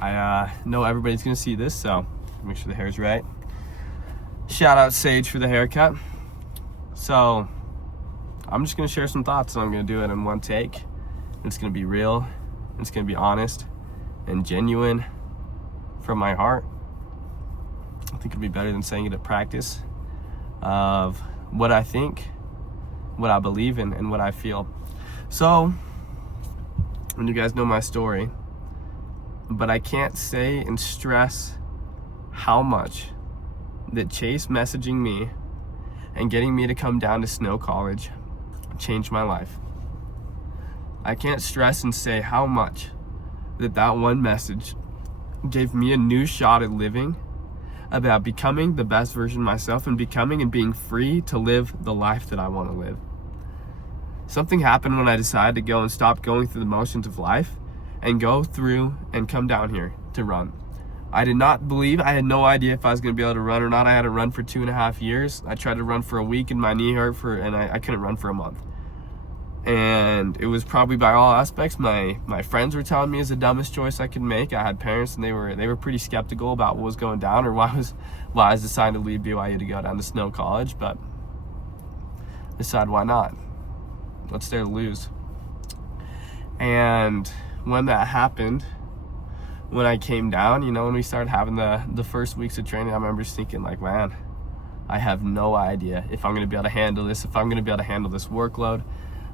I know everybody's gonna see this, so make sure the hair's right. Shout out Sage for the haircut. So I'm just gonna share some thoughts, and I'm gonna do it in one take. It's gonna be real, it's gonna be honest and genuine from my heart. I think it'd be better than saying it at practice, of what I think, what I believe in, and what I feel. So, and you guys know my story, but I can't say and stress how much that Chase messaging me and getting me to come down to Snow College changed my life. I can't stress and say how much that one message gave me a new shot at living, about becoming the best version of myself and becoming and being free to live the life that I want to live. Something happened when I decided to go and stop going through the motions of life and go through and come down here to run. I did not believe, I had no idea if I was going to be able to run or not. I had to run for 2.5 years. I tried to run for a week and my knee hurt and I couldn't run for a month. And it was probably, by all aspects, my friends were telling me it's the dumbest choice I could make. I had parents and they were pretty skeptical about what was going down, or why I was deciding to leave BYU to go down to Snow College, but I decided, why not? What's there to lose? And when that happened, when I came down, when we started having the first weeks of training, I remember just thinking, like, man, I have no idea if I'm going to be able to handle this, if I'm going to be able to handle this workload.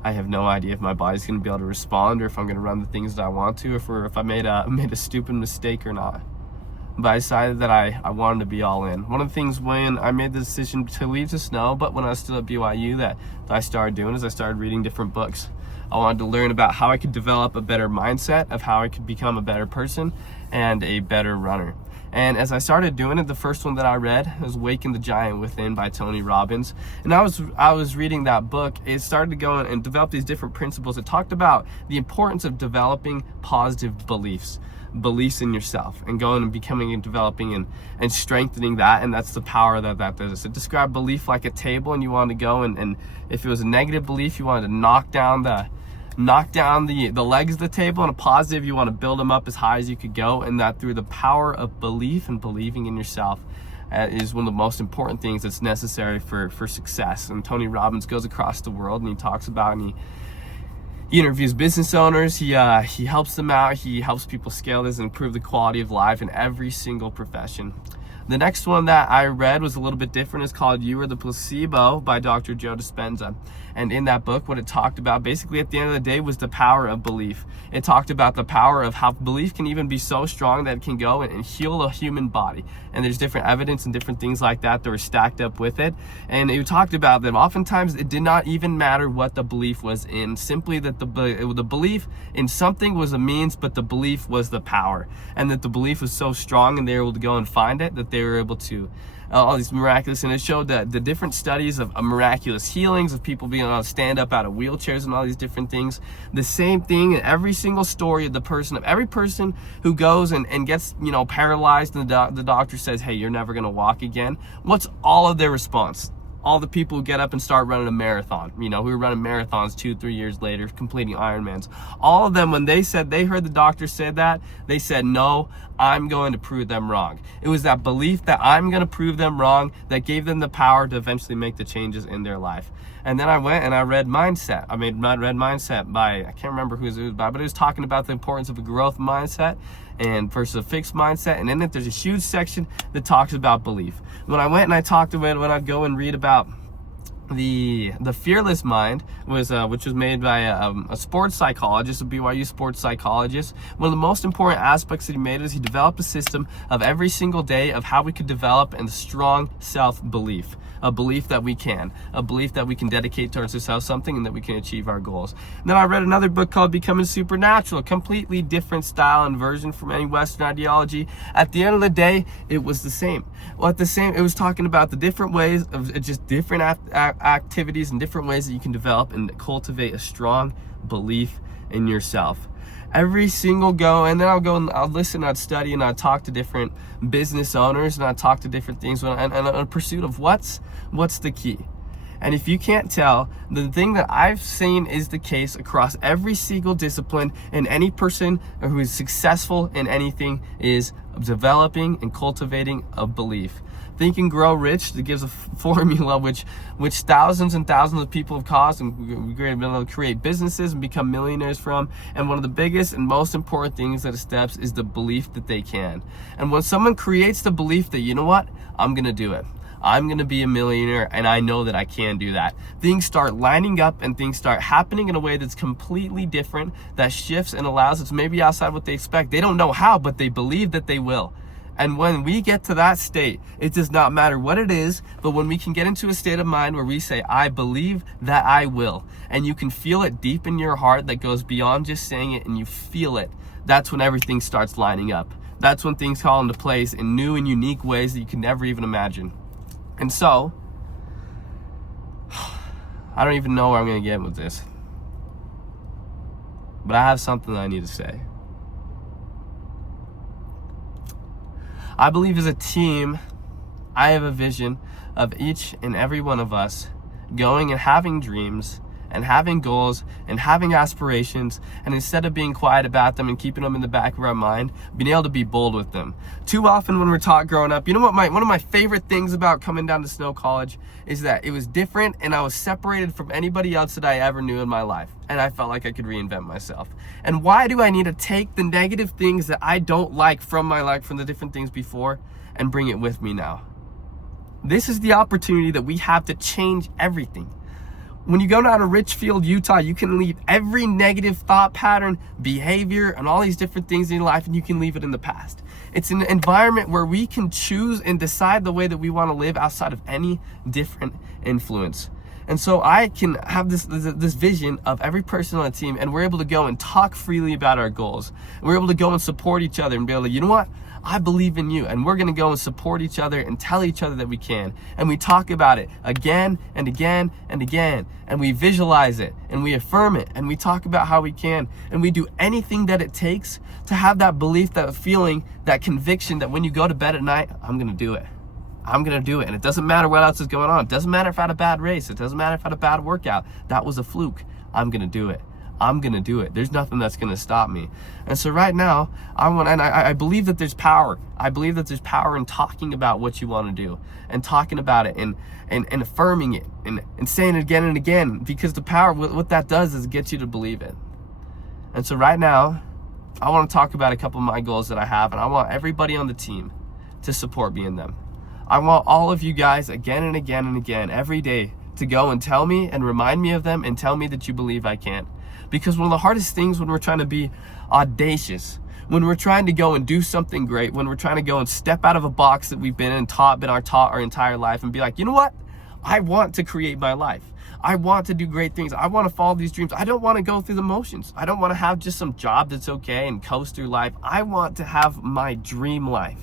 I have no idea if my body's going to be able to respond, or if I'm going to run the things that I want to, if I made a stupid mistake or not. But I decided that I wanted to be all in. One of the things when I made the decision to leave to Snow, but when I was still at BYU, that I started doing is I started reading different books. I wanted to learn about how I could develop a better mindset, of how I could become a better person and a better runner. And as I started doing it, the first one that I read was Waking the Giant Within by Tony Robbins. And I was reading that book. It started to go and develop these different principles. It talked about the importance of developing positive beliefs in yourself, and going and becoming and developing and strengthening that. And that's the power that does. It described belief like a table, and you wanted to go and if it was a negative belief, you wanted to knock down the legs of the table, and a positive, you want to build them up as high as you could go. And that through the power of belief and believing in yourself is one of the most important things that's necessary for success. And Tony Robbins goes across the world and he talks about, and he interviews business owners, he helps them out, he helps people scale this and improve the quality of life in every single profession. The next one that I read was a little bit different. It's called You Are the Placebo by Dr. Joe Dispenza. And in that book, what it talked about, basically at the end of the day, was the power of belief. It talked about the power of how belief can even be so strong that it can go and heal a human body. And there's different evidence and different things like that were stacked up with it. And it talked about that oftentimes it did not even matter what the belief was in. Simply that the belief in something was a means, but the belief was the power. And that the belief was so strong, and they were able to go and find it, that they were able to all these miraculous, and it showed that the different studies of miraculous healings, of people being able to stand up out of wheelchairs and all these different things. The same thing in every single story of every person who goes and gets paralyzed, and the doctor says, hey, you're never going to walk again. What's all of their response? All the people who get up and start running a marathon, who are running marathons 2-3 years later, completing Ironmans. All of them, when they heard the doctor say that, they said, no, I'm going to prove them wrong. It was that belief that I'm going to prove them wrong that gave them the power to eventually make the changes in their life. And then I went and I read Mindset. I read Mindset by, I can't remember who it was by, but it was talking about the importance of a growth mindset and versus a fixed mindset. And in it, there's a huge section that talks about belief. When I went and I talked about it, when I'd go and read about the Fearless Mind, which was made by a sports psychologist, a BYU sports psychologist. One of the most important aspects that he made is he developed a system of every single day of how we could develop a strong self-belief. A belief that we can dedicate towards ourselves something, and that we can achieve our goals. And then I read another book called Becoming Supernatural, a completely different style and version from any Western ideology. At the end of the day, it was the same. It was talking about the different ways of just different activities and different ways that you can develop and cultivate a strong belief in yourself. Every single go, and then I'll go and I'll listen, I'd study, and I'd talk to different business owners, and I'd talk to different things, and in pursuit of what's the key. And if you can't tell, the thing that I've seen is the case across every single discipline, and any person who is successful in anything is developing and cultivating a belief. Think and Grow Rich, that gives a formula which thousands and thousands of people have caused and been able to create businesses and become millionaires from. And one of the biggest and most important things that it steps is the belief that they can. And when someone creates the belief that, you know what, I'm gonna do it, I'm gonna be a millionaire, and I know that I can do that, things start lining up and things start happening in a way that's completely different, that shifts and allows it's maybe outside what they expect. They don't know how, but they believe that they will. And when we get to that state, it does not matter what it is, but when we can get into a state of mind where we say, I believe that I will, and you can feel it deep in your heart that goes beyond just saying it, and you feel it, that's when everything starts lining up. That's when things fall into place in new and unique ways that you can never even imagine. And so, I don't even know where I'm going to get with this, but I have something that I need to say. I believe as a team, I have a vision of each and every one of us going and having dreams and having goals and having aspirations, and instead of being quiet about them and keeping them in the back of our mind, being able to be bold with them. Too often when we're taught growing up, you know what, one of my favorite things about coming down to Snow College is that it was different, and I was separated from anybody else that I ever knew in my life, and I felt like I could reinvent myself. And why do I need to take the negative things that I don't like from my life, from the different things before, and bring it with me now? This is the opportunity that we have to change everything. When you go down to Richfield, Utah, you can leave every negative thought pattern, behavior, and all these different things in your life, and you can leave it in the past. It's an environment where we can choose and decide the way that we want to live outside of any different influence. And so I can have this vision of every person on the team, and we're able to go and talk freely about our goals. And we're able to go and support each other and be able to, you know what? I believe in you, and we're going to go and support each other and tell each other that we can. And we talk about it again and again and again, and we visualize it and we affirm it, and we talk about how we can, and we do anything that it takes to have that belief, that feeling, that conviction that when you go to bed at night, I'm going to do it. I'm going to do it. And it doesn't matter what else is going on. It doesn't matter if I had a bad race. It doesn't matter if I had a bad workout. That was a fluke. I'm going to do it. I'm going to do it. There's nothing that's going to stop me. And so right now, I believe that there's power. I believe that there's power in talking about what you want to do, and talking about it, and affirming it, and saying it again and again, because the power, what that does is it gets you to believe it. And so right now, I want to talk about a couple of my goals that I have, and I want everybody on the team to support me in them. I want all of you guys again and again and again every day to go and tell me and remind me of them, and tell me that you believe I can. Because one of the hardest things when we're trying to be audacious, when we're trying to go and do something great, when we're trying to go and step out of a box that we've been taught our entire life, and be like, you know what? I want to create my life. I want to do great things. I want to follow these dreams. I don't want to go through the motions. I don't want to have just some job that's okay and coast through life. I want to have my dream life.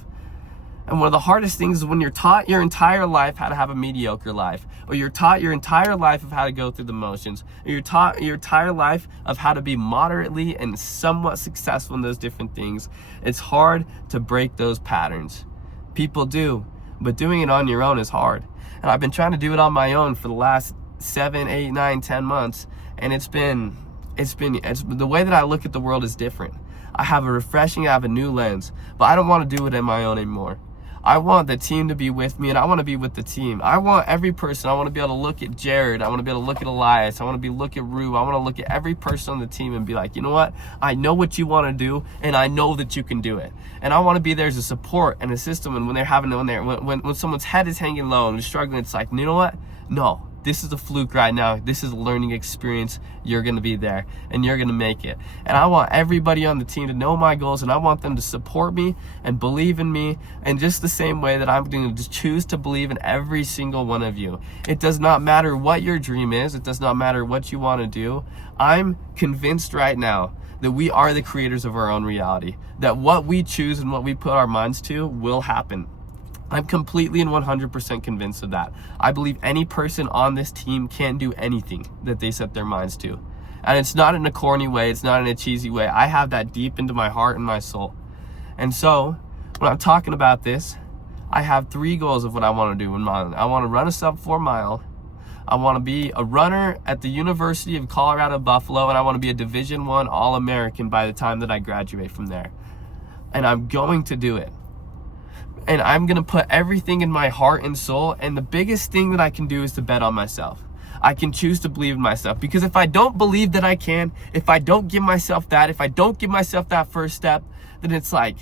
And one of the hardest things is when you're taught your entire life how to have a mediocre life, or you're taught your entire life of how to go through the motions, or you're taught your entire life of how to be moderately and somewhat successful in those different things. It's hard to break those patterns. People do, but doing it on your own is hard. And I've been trying to do it on my own for the last 7, 8, 9, 10 months, and it's been the way that I look at the world is different. I have a new lens, but I don't want to do it on my own anymore. I want the team to be with me, and I want to be with the team. I want every person. I want to be able to look at Jared. I want to be able to look at Elias. I want to look at Rue. I want to look at every person on the team and be like, you know what? I know what you want to do, and I know that you can do it. And I want to be there as a support and a system. And when someone's head is hanging low and they're struggling, it's like, you know what? No. This is a fluke right now. This is a learning experience. You're going to be there, and you're going to make it. And I want everybody on the team to know my goals, and I want them to support me and believe in me, and just the same way that I'm going to choose to believe in every single one of you. It does not matter what your dream is. It does not matter what you want to do. I'm convinced right now that we are the creators of our own reality, that what we choose and what we put our minds to will happen. I'm completely and 100% convinced of that. I believe any person on this team can do anything that they set their minds to. And it's not in a corny way. It's not in a cheesy way. I have that deep into my heart and my soul. And so when I'm talking about this, I have 3 goals of what I want to do in Milan. I want to run a sub 4 mile. I want to be a runner at the University of Colorado Buffalo, and I want to be a Division I All-American by the time that I graduate from there. And I'm going to do it. And I'm going to put everything in my heart and soul, and the biggest thing that I can do is to bet on myself. I can choose to believe in myself, because if I don't believe that I can, if I don't give myself that first step, then it's like,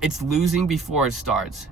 it's losing before it starts.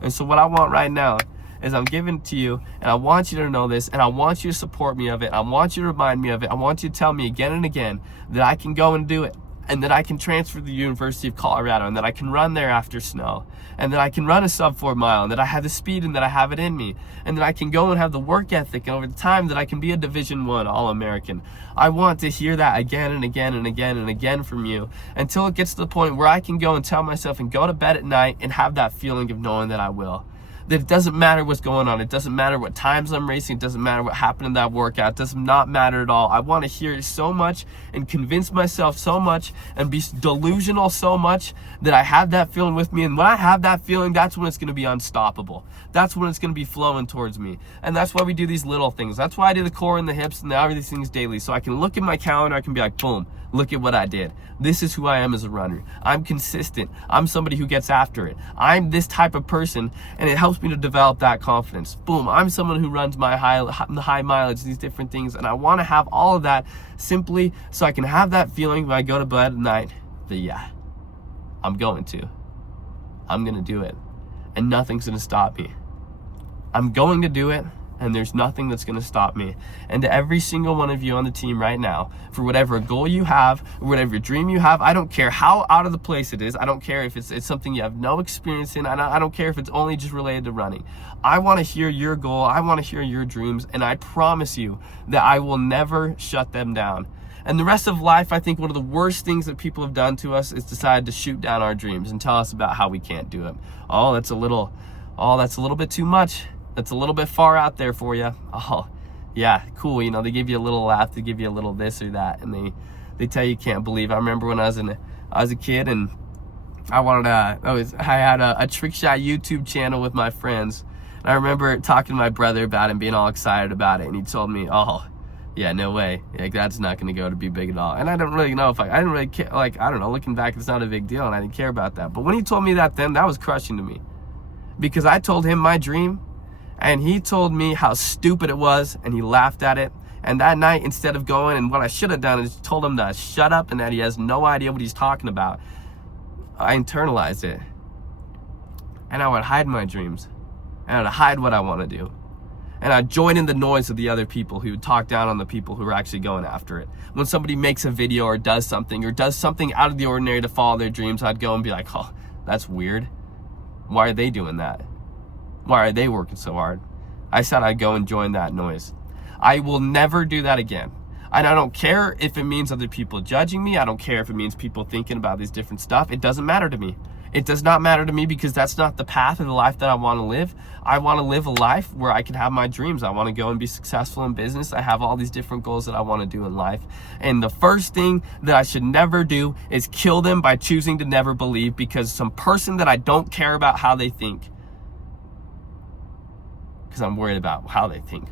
And so what I want right now is I'm giving it to you, and I want you to know this, and I want you to support me of it. I want you to remind me of it. I want you to tell me again and again that I can go and do it, and that I can transfer to the University of Colorado, and that I can run there after snow, and that I can run a sub 4 mile, and that I have the speed, and that I have it in me, and that I can go and have the work ethic, and over the time that I can be a Division I All-American. I want to hear that again and again and again and again from you, until it gets to the point where I can go and tell myself and go to bed at night and have that feeling of knowing that I will. That it doesn't matter what's going on. It doesn't matter what times I'm racing. It doesn't matter what happened in that workout. It does not matter at all. I want to hear it so much and convince myself so much and be delusional so much that I have that feeling with me. And when I have that feeling, that's when it's going to be unstoppable. That's when it's going to be flowing towards me. And that's why we do these little things. That's why I do the core and the hips and all these things daily. So I can look at my calendar. I can be like, boom, look at what I did. This is who I am as a runner. I'm consistent. I'm somebody who gets after it. I'm this type of person, and it helps me to develop that confidence. Boom, I'm someone who runs my high mileage, these different things, and I want to have all of that simply so I can have that feeling when I go to bed at night that, yeah, I'm going to do it, and nothing's going to stop me. I'm going to do it, and there's nothing that's going to stop me. And to every single one of you on the team right now, for whatever goal you have, or whatever dream you have, I don't care how out of the place it is. I don't care if it's something you have no experience in. I don't care if it's only just related to running. I want to hear your goal. I want to hear your dreams. And I promise you that I will never shut them down. And the rest of life, I think one of the worst things that people have done to us is decide to shoot down our dreams and tell us about how we can't do it. That's a little bit too much. That's a little bit far out there for you. Oh, yeah, cool. You know, they give you a little laugh, they give you a little this or that, and they tell you can't believe. I remember when I was a kid, and I had a trick shot YouTube channel with my friends. And I remember talking to my brother about it and being all excited about it, and he told me, oh, yeah, no way. Like, that's not going to go to be big at all. And I don't really know if I didn't really care. Like, I don't know, looking back, it's not a big deal, and I didn't care about that. But when he told me that then, that was crushing to me. Because I told him my dream, and he told me how stupid it was, and he laughed at it. And that night, instead of going, and what I should have done is told him to shut up and that he has no idea what he's talking about, I internalized it. And I would hide my dreams. And I would hide what I want to do. And I'd join in the noise of the other people who would talk down on the people who are actually going after it. When somebody makes a video or does something out of the ordinary to follow their dreams, I'd go and be like, oh, that's weird. Why are they doing that? Why are they working so hard? I said I'd go and join that noise. I will never do that again. And I don't care if it means other people judging me. I don't care if it means people thinking about these different stuff. It doesn't matter to me. It does not matter to me, because that's not the path of the life that I want to live. I want to live a life where I can have my dreams. I want to go and be successful in business. I have all these different goals that I want to do in life. And the first thing that I should never do is kill them by choosing to never believe because some person that I don't care about how they think, because I'm worried about how they think.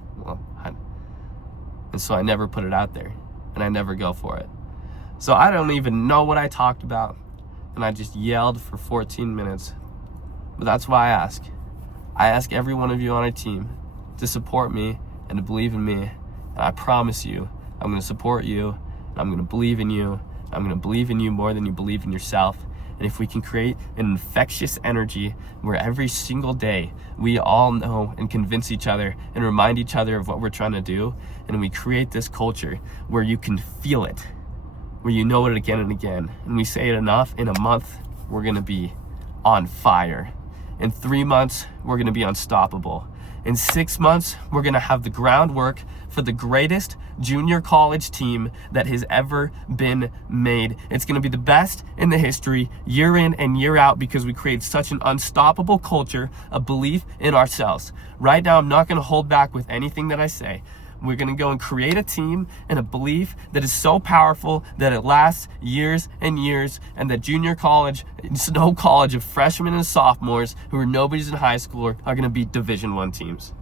And so I never put it out there, and I never go for it. So I don't even know what I talked about, and I just yelled for 14 minutes. But that's why I ask every one of you on our team to support me and to believe in me. And I promise you, I'm going to support you, and I'm going to believe in you. I'm going to believe in you more than you believe in yourself. And if we can create an infectious energy where every single day we all know and convince each other and remind each other of what we're trying to do, and we create this culture where you can feel it, where you know it again and again, and we say it enough, in a month, we're going to be on fire. In 3 months, we're going to be unstoppable. In 6 months, we're going to have the groundwork for the greatest junior college team that has ever been made. It's going to be the best in the history, year in and year out, because we create such an unstoppable culture of belief in ourselves. Right now, I'm not going to hold back with anything that I say. We're going to go and create a team and a belief that is so powerful that it lasts years and years, and that junior college, Snow College of freshmen and sophomores who are nobodies in high school are going to be Division I teams.